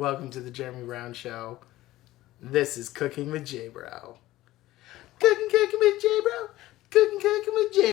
Welcome to the Jeremy Brown Show. This is Cooking with J-Bro. Cooking with J-Bro. Cooking with J-Bro.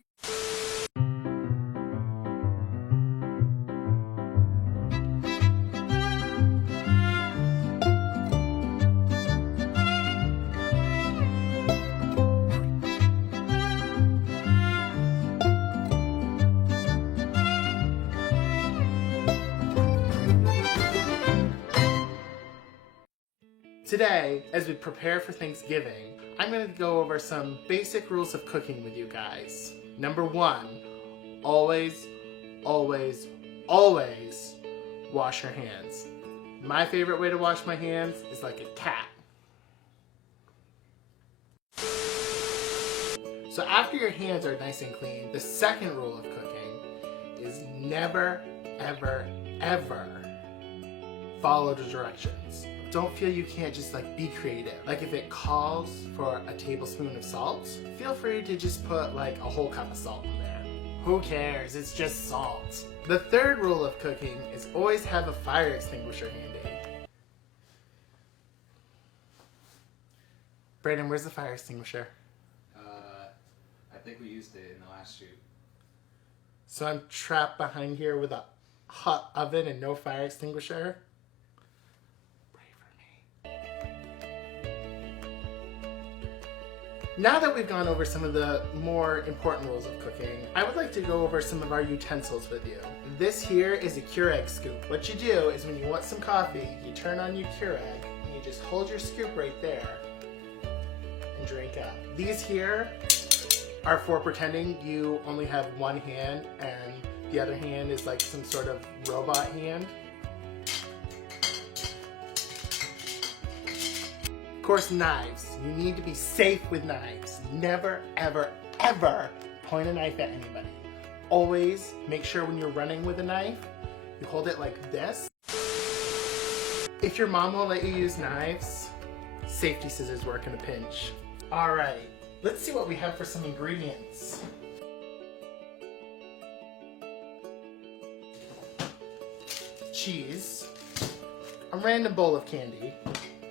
Today, as we prepare for Thanksgiving, I'm going to go over some basic rules of cooking with you guys. Number 1, always wash your hands. My favorite way to wash my hands is like a cat. So after your hands are nice and clean, the second rule of cooking is never, ever follow the directions. Don't feel you can't just be creative. Like if it calls for a tablespoon of salt, feel free to just put a whole cup of salt in there. Who cares? It's just salt. The third rule of cooking is always have a fire extinguisher handy. Brandon, where's the fire extinguisher? I think we used it in the last shoot. So I'm trapped behind here with a hot oven and no fire extinguisher? Now that we've gone over some of the more important rules of cooking, I would like to go over some of our utensils with you. This here is a Keurig scoop. What you do is when you want some coffee, you turn on your Keurig and you just hold your scoop right there and drink up. These here are for pretending you only have one hand and the other hand is like some sort of robot hand. Of course, knives. You need to be safe with knives. Never, ever point a knife at anybody. Always make sure when you're running with a knife, you hold it like this. If your mom won't let you use knives, safety scissors work in a pinch. All right, let's see what we have for some ingredients. Cheese, a random bowl of candy,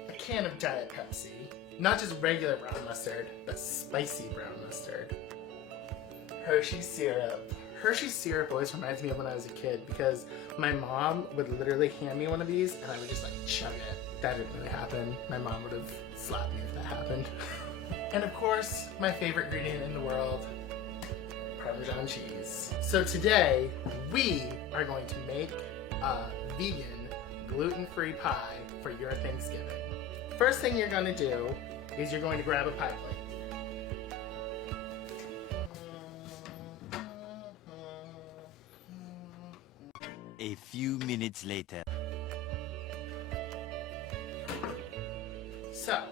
a can of Diet Pepsi, not just regular brown mustard, but spicy brown mustard. Hershey's syrup. Hershey's syrup always reminds me of when I was a kid because my mom would literally hand me one of these and I would just chug it. That didn't really happen. My mom would have slapped me if that happened. And of course, my favorite ingredient in the world, Parmesan cheese. So today, we are going to make a vegan, gluten-free pie for your Thanksgiving. First thing you're going to do is you're going to grab a pie plate. A few minutes later. So,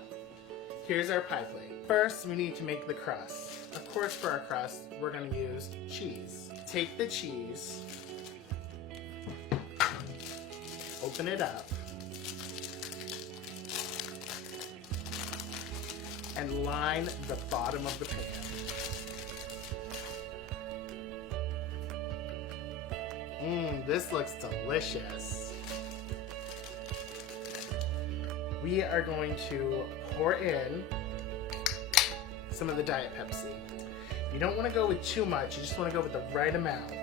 here's our pie plate. First, we need to make the crust. Of course, for our crust, we're going to use cheese. Take the cheese, open it up, and line the bottom of the pan. This looks delicious. We are going to pour in some of the Diet Pepsi. You don't want to go with too much, you just want to go with the right amount.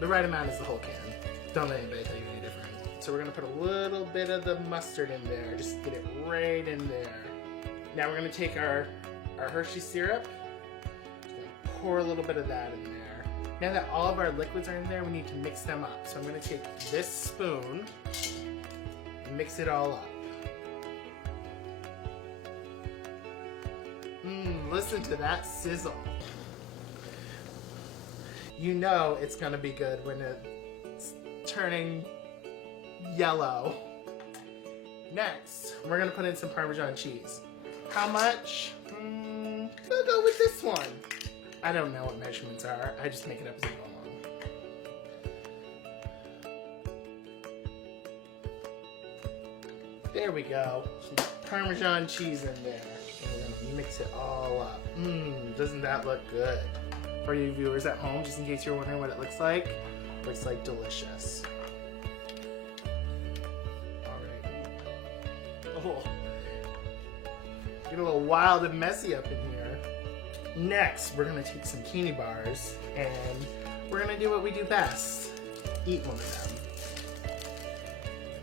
The right amount is the whole can. Don't let anybody tell you any different. So we're going to put a little bit of the mustard in there. Just get it right in there. Now we're going to take our Hershey syrup. Pour a little bit of that in there. Now that all of our liquids are in there, we need to mix them up. So I'm going to take this spoon and mix it all up. Listen to that sizzle. You know it's going to be good when it's turning yellow. Next, we're going to put in some Parmesan cheese. How much? We'll go with this one. I don't know what measurements are. I just make it up as I go along. There we go. Some Parmesan cheese in there. And then mix it all up. Doesn't that look good? For you viewers at home, just in case you're wondering what it looks like, where it's like delicious. Alright. Oh. Get a little wild and messy up in here. Next, we're gonna take some candy bars and we're gonna do what we do best. Eat one of them.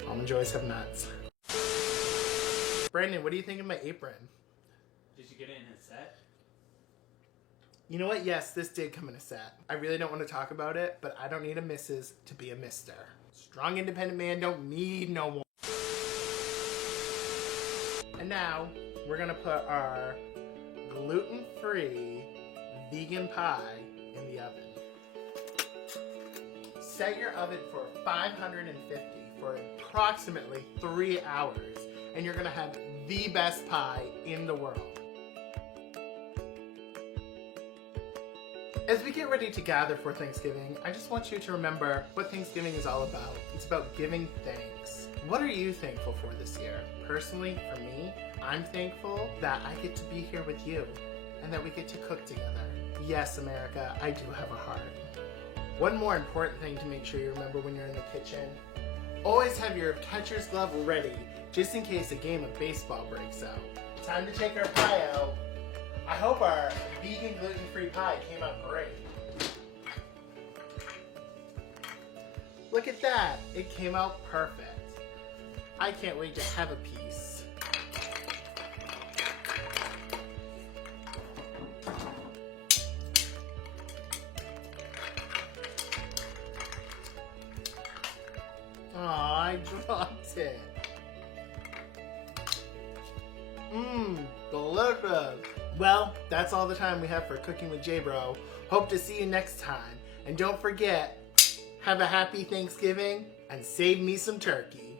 Almond Joys have nuts. Brandon, what do you think of my apron? Did you get it in a set? You know what? Yes, this did come in a set. I really don't want to talk about it, but I don't need a Mrs. to be a Mister. Strong, independent man don't need no one. And now, we're gonna put our gluten-free vegan pie in the oven. Set your oven for 550 for approximately 3 hours, and you're gonna have the best pie in the world. As we get ready to gather for Thanksgiving, I just want you to remember what Thanksgiving is all about. It's about giving thanks. What are you thankful for this year? Personally, for me, I'm thankful that I get to be here with you and that we get to cook together. Yes, America, I do have a heart. One more important thing to make sure you remember when you're in the kitchen. Always have your catcher's glove ready, just in case a game of baseball breaks out. Time to take our pie out. I hope our vegan gluten-free pie came out great. Look at that, it came out perfect. I can't wait to have a piece. Aw, I dropped it. Delicious. Well, that's all the time we have for Cooking with J-Bro. Hope to see you next time. And don't forget, have a happy Thanksgiving and save me some turkey.